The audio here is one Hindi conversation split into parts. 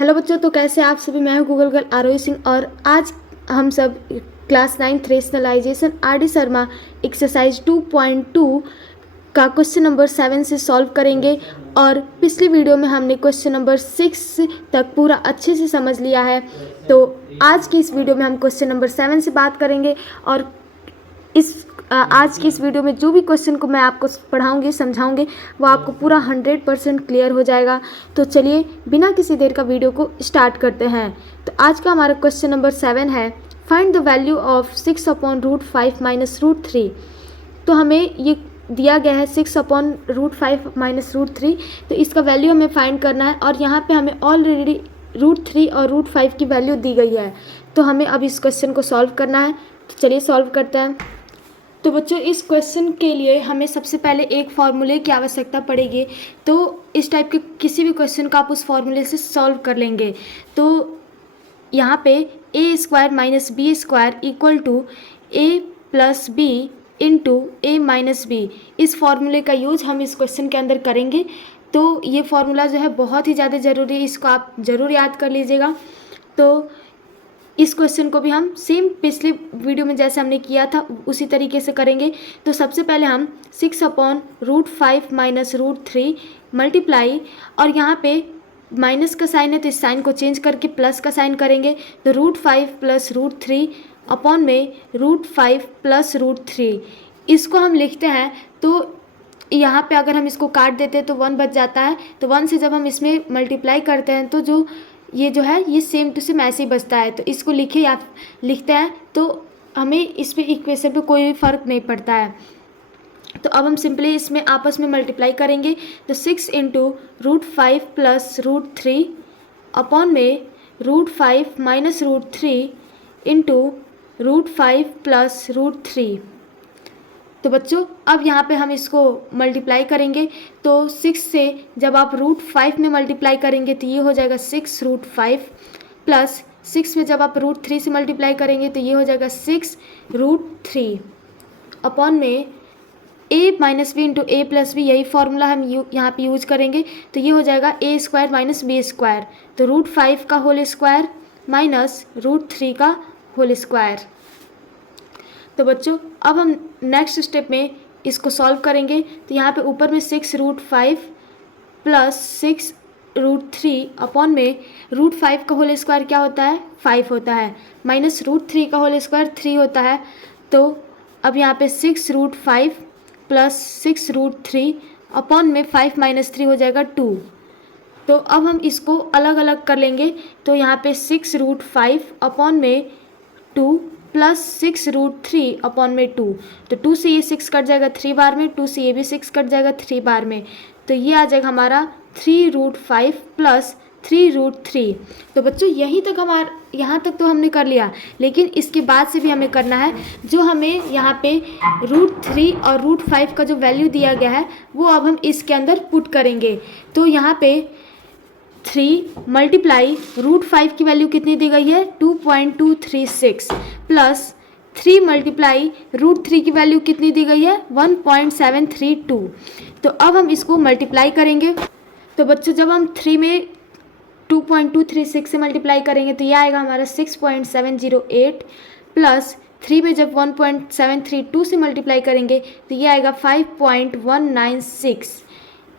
हेलो बच्चों, तो कैसे आप सभी। मैं हूं गूगल गर्ल आरोही सिंह और आज हम सब class 9 rationalisation R D Sharma exercise 2.2 का क्वेश्चन नंबर 7 से सॉल्व करेंगे। और पिछली वीडियो में हमने क्वेश्चन नंबर 6 तक पूरा अच्छे से समझ लिया है। तो आज की इस वीडियो में हम क्वेश्चन नंबर 7 से बात करेंगे और आज की इस वीडियो में जो भी क्वेश्चन को मैं आपको पढ़ाऊंगी समझाऊंगी वो आपको पूरा 100% क्लियर हो जाएगा। तो चलिए बिना किसी देर का वीडियो को स्टार्ट करते हैं। तो आज का हमारा क्वेश्चन नंबर 7 है, find the value of 6/√5 minus √3। तो हमें ये दिया गया है 6/√5 माइनस √3। तो इसका वैल्यू हमें फाइंड करना है और यहाँ पे हमें ऑलरेडी √3 और √5 की वैल्यू दी गई है। तो हमें अब इस क्वेश्चन को सॉल्व करना है। तो चलिए सॉल्व करते हैं। तो बच्चों इस क्वेश्चन के लिए हमें सबसे पहले एक फार्मूले की आवश्यकता पड़ेगी। तो इस टाइप के किसी भी क्वेश्चन को आप उस फार्मूले से सॉल्व कर लेंगे। तो यहाँ पे a² minus b² equal to a plus b into a minus b, इस फार्मूले का यूज हम इस क्वेश्चन के अंदर करेंगे। तो ये फार्मूला जो है बहुत ही ज़्यादा ज़रूरी है, इसको आप ज़रूर याद कर लीजिएगा। तो इस क्वेश्चन को भी हम सेम पिछले वीडियो में जैसे हमने किया था उसी तरीके से करेंगे। तो सबसे पहले हम 6/√5 माइनस √3 मल्टीप्लाई, और यहाँ पे माइनस का साइन है तो इस साइन को चेंज करके प्लस का साइन करेंगे। तो √5 प्लस √3 अपॉन में √5 प्लस √3, इसको हम लिखते हैं। तो यहाँ पे अगर हम इसको काट देते हैं तो 1 बच जाता है। तो 1 से जब हम इसमें मल्टीप्लाई करते हैं तो जो है ये सेम टू सेम ऐसे ही बचता है। तो इसको लिखे या लिखते हैं तो हमें इसमें इक्वेशन पे कोई फ़र्क नहीं पड़ता है। तो अब हम सिंपली इसमें आपस में मल्टीप्लाई करेंगे। तो 6 इंटू √5 प्लस √3 अपॉन में √5 माइनस √3 इंटू √5 प्लस √3। तो बच्चों अब यहाँ पे हम इसको मल्टीप्लाई करेंगे। तो 6 से जब आप √5 में मल्टीप्लाई करेंगे तो ये हो जाएगा 6√5 प्लस 6 में जब आप √3 से मल्टीप्लाई करेंगे तो ये हो जाएगा 6√3 अपॉन में a minus b into a plus b, यही फार्मूला हम यहाँ पे यूज करेंगे। तो ये हो जाएगा a² माइनस b²। तो √5 का होल स्क्वायर माइनस √3 का होल स्क्वायर। तो बच्चों अब हम नेक्स्ट स्टेप में इसको सॉल्व करेंगे। तो यहाँ पे ऊपर में 6√5 प्लस 6√3 अपॉन में √5 का होल स्क्वायर क्या होता है 5 होता है, माइनस √3 का होल स्क्वायर 3 होता है। तो अब यहाँ पे 6√5 प्लस 6√3 अपॉन में 5 माइनस 3 हो जाएगा 2। तो अब हम इसको अलग अलग कर लेंगे। तो यहाँ पे 6√5 अपॉन में 2 प्लस 6√3 अपॉन में 2। तो 2 से ये 6 कट जाएगा 3 बार में, 2 से ये भी 6 कट जाएगा 3 बार में। तो ये आ जाएगा हमारा 3√5 प्लस 3√3। तो बच्चों यहाँ तक तो हमने कर लिया, लेकिन इसके बाद से भी हमें करना है। जो हमें यहाँ पे √3 और √5 का जो वैल्यू दिया गया है वो अब हम इसके अंदर पुट करेंगे। तो यहाँ पे 3 मल्टीप्लाई √5 की वैल्यू कितनी दी गई है 2.236 प्लस 3 मल्टीप्लाई √3 की वैल्यू कितनी दी गई है 1.732। तो अब हम इसको मल्टीप्लाई करेंगे। तो बच्चों जब हम 3 में 2.236 से मल्टीप्लाई करेंगे तो ये आएगा हमारा 6.708 प्लस 3 में जब 1.732 से मल्टीप्लाई करेंगे तो ये आएगा 5.196।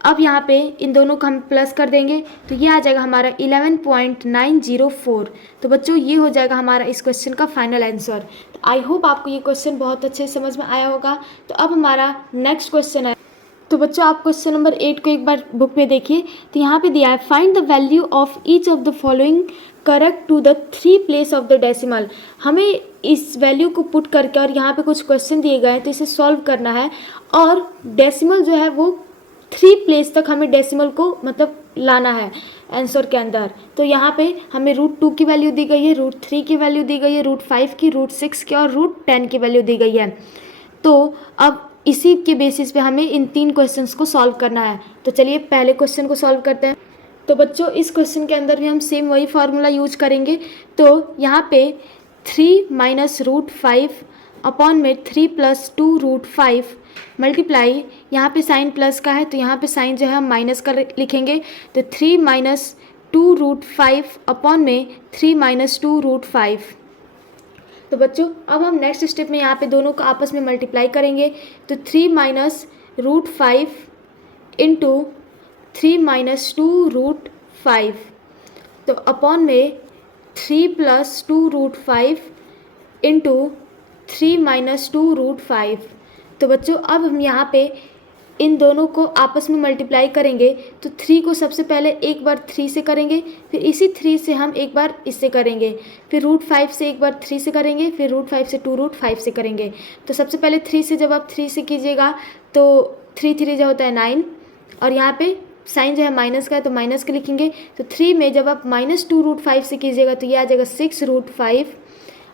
अब यहाँ पे इन दोनों को हम प्लस कर देंगे तो ये आ जाएगा हमारा 11.904। तो बच्चों ये हो जाएगा हमारा इस क्वेश्चन का फाइनल आंसर। तो आई होप आपको ये क्वेश्चन बहुत अच्छे से समझ में आया होगा। तो अब हमारा नेक्स्ट क्वेश्चन है। तो बच्चों आप क्वेश्चन नंबर 8 को एक बार बुक में देखिए। तो यहाँ पे दिया है, find the value of each of the following correct to the 3 place of the decimal. हमें इस वैल्यू को पुट करके और यहाँ पे कुछ क्वेश्चन दिए गए हैं तो इसे सॉल्व करना है। और डेसिमल जो है वो 3 प्लेस तक हमें डेसिमल को मतलब लाना है आंसर के अंदर। तो यहाँ पे हमें √2 की वैल्यू दी गई है, √3 की वैल्यू दी गई है, √5 की, √6 की और √10 की वैल्यू दी गई है। तो अब इसी के बेसिस पे हमें इन 3 क्वेश्चंस को सॉल्व करना है। तो चलिए पहले क्वेश्चन को सॉल्व करते हैं। तो बच्चों इस क्वेश्चन के अंदर भी हम सेम वही फार्मूला यूज करेंगे। तो यहाँ पे 3 माइनस √5 अपॉन में 3 प्लस 2√5 मल्टीप्लाई, यहाँ पे साइन प्लस का है तो यहाँ पे साइन जो है हम माइनस कर लिखेंगे। तो 3 माइनस 2√5 अपॉन में 3 माइनस 2√5। तो बच्चों अब हम नेक्स्ट स्टेप में यहाँ पे दोनों को आपस में मल्टीप्लाई करेंगे। तो 3 माइनस √5 इंटू 3 माइनस 2√5, तो अपॉन में 3 प्लस 2√5 इंटू 3 माइनस 2√5। तो बच्चों अब हम यहाँ पे इन दोनों को आपस में मल्टीप्लाई करेंगे। तो 3 को सबसे पहले एक बार 3 से करेंगे, फिर इसी 3 से हम एक बार इससे करेंगे, फिर √5 से एक बार 3 से करेंगे, फिर √5 से 2√5 से करेंगे। तो सबसे पहले 3 से जब आप 3 से कीजिएगा तो 3 3 जो होता है 9, और यहाँ पे साइन जो है माइनस का है तो माइनस का लिखेंगे। तो 3 में जब आप माइनस 2√5 से कीजिएगा तो ये आ जाएगा 6√5।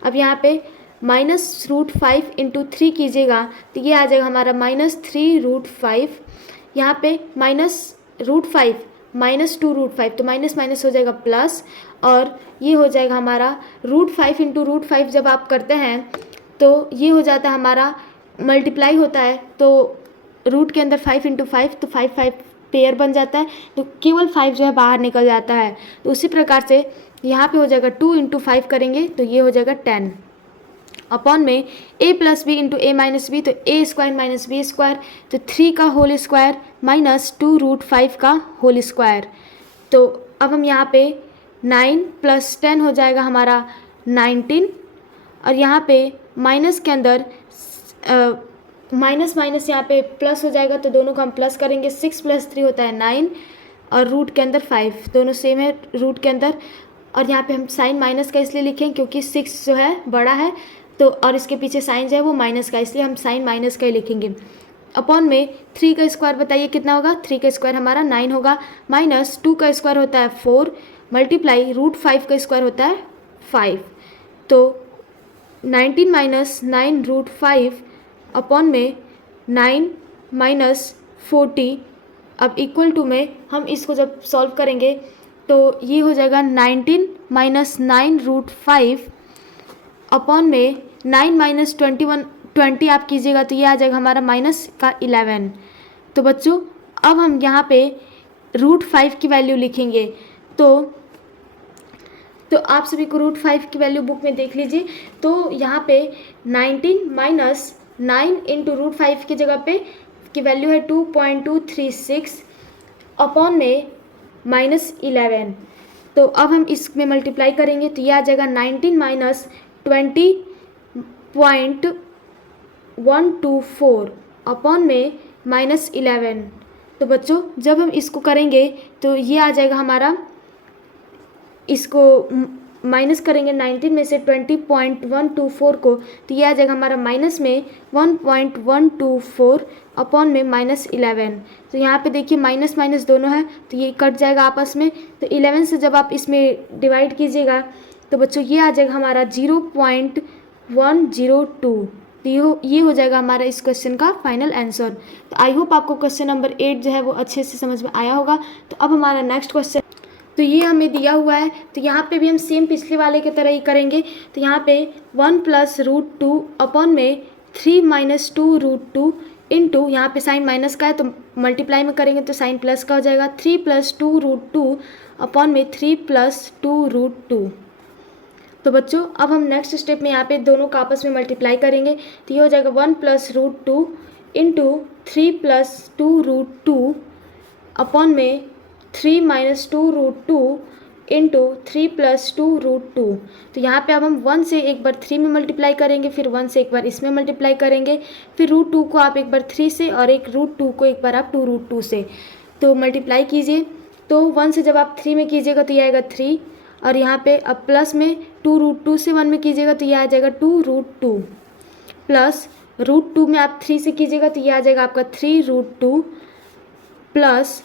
अब यहाँ पे माइनस √5 इंटू 3 कीजिएगा तो ये आ जाएगा हमारा -3√5। यहाँ पे -√5 माइनस 2√5, तो माइनस माइनस हो जाएगा प्लस, और ये हो जाएगा हमारा √5 इंटू √5 जब आप करते हैं तो ये हो जाता है हमारा मल्टीप्लाई होता है, तो रूट के अंदर 5 इंटू 5, तो 5 5 पेयर बन जाता है, तो केवल 5 जो है बाहर निकल जाता है। तो उसी प्रकार से यहाँ पे हो जाएगा 2 इंटू 5 करेंगे तो ये हो जाएगा 10 अपॉन में a plus b into a minus b, तो a square minus b square, तो 3 का होल स्क्वायर माइनस 2√5 का होल स्क्वायर। तो अब हम यहाँ पे 9 प्लस 10 हो जाएगा हमारा 19, और यहाँ पे माइनस के अंदर माइनस माइनस यहाँ पे प्लस हो जाएगा, तो दोनों को हम प्लस करेंगे। 6 प्लस 3 होता है 9, और रूट के अंदर 5, दोनों सेम है रूट के अंदर। और यहाँ पे हम साइन माइनस का इसलिए लिखें क्योंकि 6 जो है बड़ा है, तो और इसके पीछे साइन जो है वो माइनस का, इसलिए हम साइन माइनस का ही लिखेंगे। अपॉन में 3 का स्क्वायर बताइए कितना होगा। 3 का स्क्वायर हमारा 9 होगा, माइनस 2 का स्क्वायर होता है 4, मल्टीप्लाई √5 का स्क्वायर होता है 5। तो 19 माइनस 9√5 अपॉन में 9 माइनस 40। अब इक्वल टू में हम इसको जब सॉल्व करेंगे तो ये हो जाएगा 19 माइनस 9√5 अपॉन में 9 माइनस 20 आप कीजिएगा तो ये आ जाएगा हमारा माइनस का 11। तो बच्चों अब हम यहाँ पे √5 की वैल्यू लिखेंगे। तो आप सभी को √5 की वैल्यू बुक में देख लीजिए। तो यहाँ पे 19 माइनस 9 इंटू √5 की जगह पे की वैल्यू है 2.236 अपॉन में माइनस 11। तो अब हम इसमें मल्टीप्लाई करेंगे तो ये आ जाएगा 19 माइनस 20.124 अपॉन में माइनस 11। तो बच्चों जब हम इसको करेंगे तो ये आ जाएगा हमारा, इसको माइनस करेंगे 19 में से 20.124 को, तो ये आ जाएगा हमारा माइनस में 1.124 अपॉन में माइनस 11। तो यहाँ पे देखिए माइनस माइनस दोनों है तो ये कट जाएगा आपस में। तो 11 से जब आप इसमें डिवाइड कीजिएगा तो बच्चों ये आ जाएगा हमारा 0.102। तो ये हो जाएगा हमारा इस क्वेश्चन का फाइनल आंसर। तो आई होप आपको क्वेश्चन नंबर 8 जो है वो अच्छे से समझ में आया होगा। तो अब हमारा नेक्स्ट क्वेश्चन, तो ये हमें दिया हुआ है, तो यहाँ पे भी हम सेम पिछले वाले की तरह ही करेंगे। तो यहाँ पे 1 प्लस √2 अपॉन में 3 माइनस 2√2 इंटू, यहाँ पे साइन माइनस का है तो मल्टीप्लाई में करेंगे तो साइन प्लस का हो जाएगा 3 प्लस 2√2 अपॉन में 3 प्लस 2√2। तो बच्चों अब हम नेक्स्ट स्टेप में यहाँ पे दोनों का आपस में मल्टीप्लाई करेंगे तो ये हो जाएगा 1 प्लस √2 इंटू 3 प्लस 2√2 अपॉन में 3 माइनस 2√2 इंटू 3 प्लस 2√2। तो यहाँ पे अब हम 1 से एक बार 3 में मल्टीप्लाई करेंगे, फिर 1 से एक बार इसमें मल्टीप्लाई करेंगे, फिर √2 को आप एक बार 3 से और एक √2 को एक बार आप 2√2 से। तो मल्टीप्लाई कीजिए, तो 1 से जब आप 3 में कीजिएगा तो ये आएगा 3, और यहाँ पे अब प्लस में 2√2 से 1 में कीजिएगा तो ये आ जाएगा 2√2, प्लस √2 में आप 3 से कीजिएगा तो ये आ जाएगा आपका 3√2, प्लस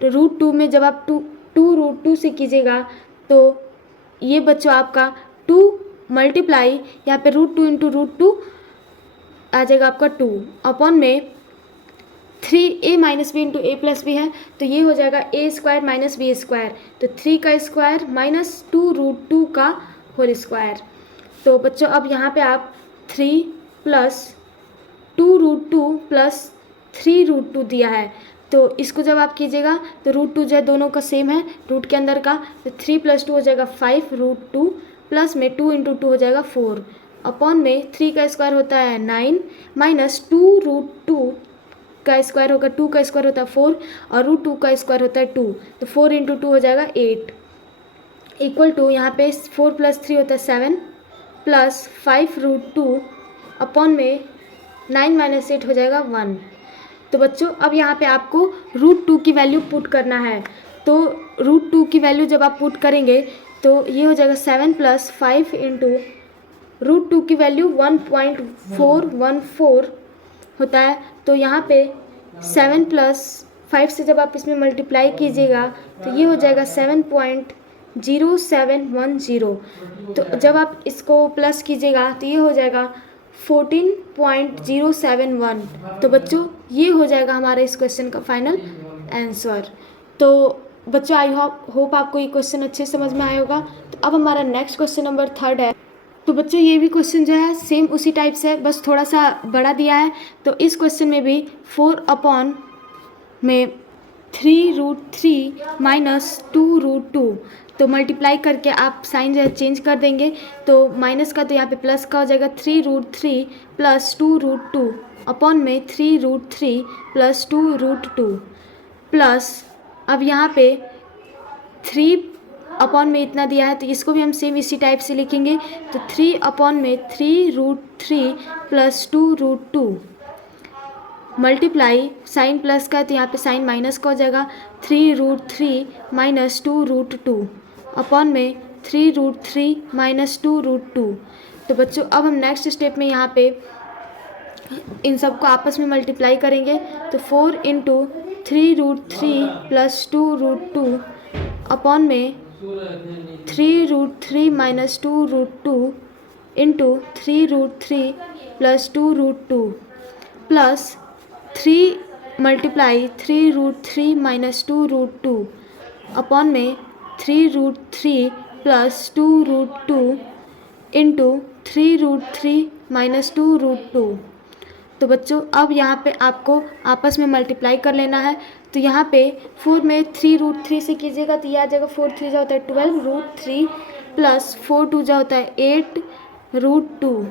√2 में जब आप 2√2 से कीजिएगा तो ये बच्चों आपका 2 मल्टीप्लाई यहाँ पे √2 इंटू √2 आ जाएगा आपका 2 अपॉन में 3a minus b into a plus b है तो ये हो जाएगा a square minus b square, तो 3 का स्क्वायर माइनस 2√2 का होल स्क्वायर। तो बच्चों अब यहाँ पे आप 3 प्लस 2√2 प्लस 3√2 दिया है तो इसको जब आप कीजिएगा तो रूट 2 जो है दोनों का सेम है रूट के अंदर का, तो 3 + 2 हो जाएगा 5 √2 प्लस में 2 × 2 हो जाएगा 4 अपॉन में 3 का स्क्वायर होता है 9 माइनस 2 √2 का स्क्वायर होगा, 2 का स्क्वायर होता है 4 और √2 का स्क्वायर होता है 2, तो 4 × 2 हो जाएगा 8 इक्वल टू यहाँ पे 4 + 3 होता है 7 प्लस 5 √2 अपॉन में 9 - 8 हो जाएगा 1। तो बच्चों अब यहाँ पे आपको √2 की वैल्यू पुट करना है, तो √2 की वैल्यू जब आप पुट करेंगे तो ये हो जाएगा 7 + 5 × √2 की वैल्यू 1.414 होता है। तो यहाँ पे 7 + 5 से जब आप इसमें मल्टीप्लाई कीजिएगा तो ये हो जाएगा 7.0710। तो जब आप इसको प्लस कीजिएगा तो ये हो जाएगा 14.071। तो बच्चों ये हो जाएगा हमारे इस क्वेश्चन का फाइनल आंसर। तो बच्चों आई होप आपको ये क्वेश्चन अच्छे समझ में आया होगा। तो अब हमारा नेक्स्ट क्वेश्चन नंबर 3 है। तो बच्चों ये भी क्वेश्चन जो है सेम उसी टाइप से है, बस थोड़ा सा बड़ा दिया है। तो इस क्वेश्चन में भी 4 में 3√3 माइनस 2√2, तो मल्टीप्लाई करके आप साइन जो है चेंज कर देंगे, तो माइनस का तो यहाँ पे प्लस का हो जाएगा 3√3 प्लस 2√2 अपॉन में 3√3 प्लस 2√2 प्लस अब यहाँ पे 3 अपॉन में इतना दिया है तो इसको भी हम सेम इसी टाइप से लिखेंगे। तो 3 अपॉन में 3√3 प्लस 2√2 मल्टीप्लाई साइन प्लस का है तो यहाँ पे साइन माइनस का हो जाएगा 3√3 माइनस 2√2 अपॉन में 3√3 माइनस 2√2। तो बच्चों अब हम नेक्स्ट स्टेप में यहाँ पे इन सबको आपस में मल्टीप्लाई करेंगे। तो 4 × 3√3 प्लस 2√2 अपॉन में 3√3 minus 2√2 into 3√3 plus 2√2 plus 3 multiply 3√3 minus 2√2 upon में 3√3 प्लस 2√2 इंटू 3√3 माइनस 2√2। तो बच्चों अब यहाँ पे आपको आपस में मल्टीप्लाई कर लेना है। तो यहाँ पे 4 में 3√3 से कीजिएगा तो ये आ जाएगा 4 × 3 जा होता है 12√3 प्लस 4 × 2 जा होता है 8√2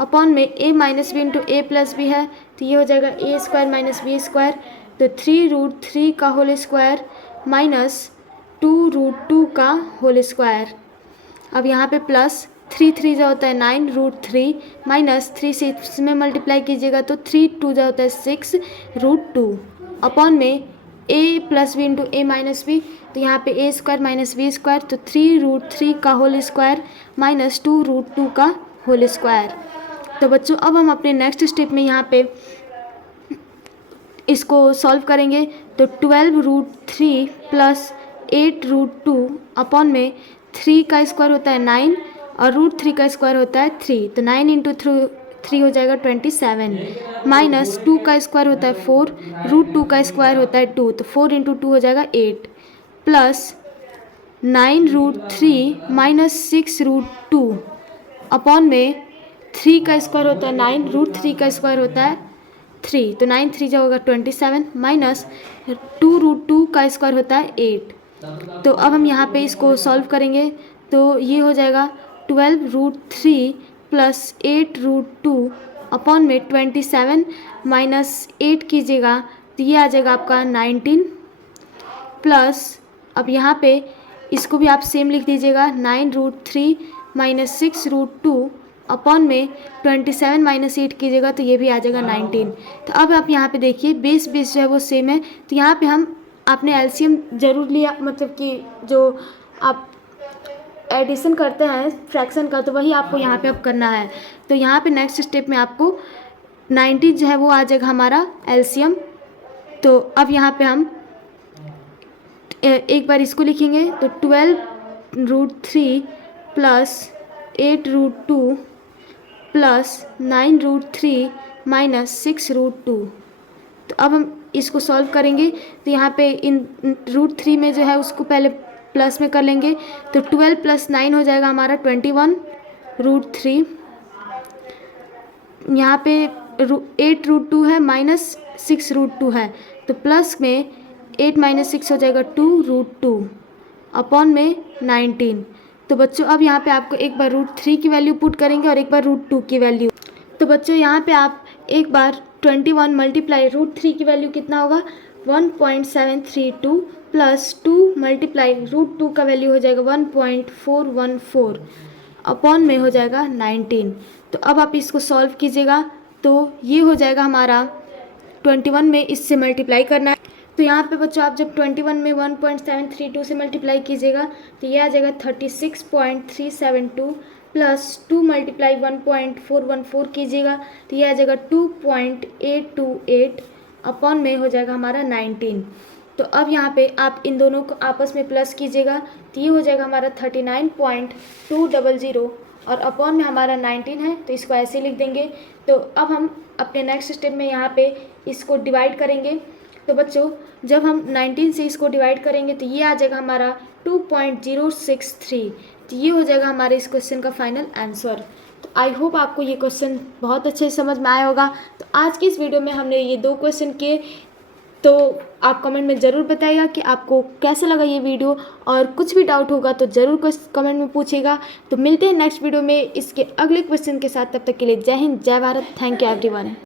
अपॉन में a minus b into a plus b है तो ये हो जाएगा a² - b²। तो 3√3 का होल स्क्वायर माइनस 2√2 का होल स्क्वायर। अब यहाँ पे प्लस 3 × 3 जा होता है 9√3 माइनस 3 से इसमें मल्टीप्लाई कीजिएगा तो 3 × 2 जा होता है 6√2 अपॉन में a plus b into a minus b, तो यहाँ पे a² - b²। तो 3√3 का होल स्क्वायर माइनस 2√2 का होल स्क्वायर। तो बच्चों अब हम अपने नेक्स्ट स्टेप में यहाँ पे इसको सॉल्व करेंगे। तो 12√3 प्लस 8√2 अपॉन में 3 का स्क्वायर होता है 9 और √3 का स्क्वायर होता है 3, तो 9 × 3 हो जाएगा 27 माइनस 2 का स्क्वायर होता है 4, √2 का स्क्वायर होता है 2, तो 4 × 2 हो जाएगा 8 प्लस 9√3 माइनस 6√2 अपॉन में 3 का स्क्वायर होता है 9, √3 का स्क्वायर होता है 3, तो 9 × 3 जो होगा 27 माइनस 2√2 का स्क्वायर होता है 8। तो अब हम यहाँ पे इसको सॉल्व करेंगे तो ये हो जाएगा 12√3 प्लस 8√2 अपॉन में 27 माइनस 8 कीजिएगा तो ये आ जाएगा आपका 19 प्लस अब यहाँ पे इसको भी आप सेम लिख दीजिएगा 9√3 माइनस 6√2 अपॉन में 27 माइनस 8 कीजिएगा तो ये भी आ जाएगा 19। तो अब आप यहाँ पे देखिए बेस जो है वो सेम है, तो यहाँ पे हम आपने एलसीएम ज़रूर लिया, मतलब कि जो आप एडिशन करते हैं फ्रैक्शन का तो वही आपको यहाँ पे अब करना है। तो यहाँ पे नेक्स्ट स्टेप में आपको 19 जो है वो आ जाएगा हमारा एलसीएम। तो अब यहाँ पे हम एक बार इसको लिखेंगे तो 12√3 प्लस 8√2 प्लस 9√3 माइनस 6√2। तो अब हम इसको सॉल्व करेंगे तो यहाँ पे इन √3 में जो है उसको पहले प्लस में कर लेंगे। तो 12 + 9 हो जाएगा हमारा 21√3, यहाँ पे 8√2 है माइनस 6√2 है तो प्लस में 8 माइनस 6 हो जाएगा 2√2 अपॉन में 19। तो बच्चों अब यहाँ पे आपको एक बार √3 की वैल्यू पुट करेंगे और एक बार √2 की वैल्यू। तो बच्चों यहाँ पे आप एक बार 21 मल्टीप्लाई √3 की वैल्यू कितना होगा 1.732 प्लस 2 मल्टीप्लाई √2 का वैल्यू हो जाएगा 1.414 अपॉन में हो जाएगा 19। तो अब आप इसको सॉल्व कीजिएगा तो ये हो जाएगा हमारा 21 में इससे मल्टीप्लाई करना है। तो यहाँ पे बच्चों आप जब 21 में 1.732 से मल्टीप्लाई कीजिएगा तो ये आ जाएगा 36.372 प्लस 2 मल्टीप्लाई 1.414 कीजिएगा तो ये आ जाएगा 2.828 अपॉन में हो जाएगा हमारा 19। तो अब यहाँ पे आप इन दोनों को आपस में प्लस कीजिएगा तो ये हो जाएगा हमारा 39.200 और अपॉन में हमारा 19 है तो इसको ऐसे लिख देंगे। तो अब हम अपने नेक्स्ट स्टेप में यहाँ पे इसको डिवाइड करेंगे। तो बच्चों जब हम 19 से इसको डिवाइड करेंगे तो ये आ जाएगा हमारा 2.063। तो ये हो जाएगा हमारे इस क्वेश्चन का फाइनल आंसर। तो आई होप आपको ये क्वेश्चन बहुत अच्छे से समझ में आया होगा। तो आज की इस वीडियो में हमने ये 2 क्वेश्चन किए। तो आप कमेंट में ज़रूर बताइएगा कि आपको कैसा लगा ये वीडियो, और कुछ भी डाउट होगा तो ज़रूर कमेंट में पूछिएगा। तो मिलते हैं नेक्स्ट वीडियो में इसके अगले क्वेश्चन के साथ। तब तक के लिए जय हिंद, जय भारत। Thank you everyone.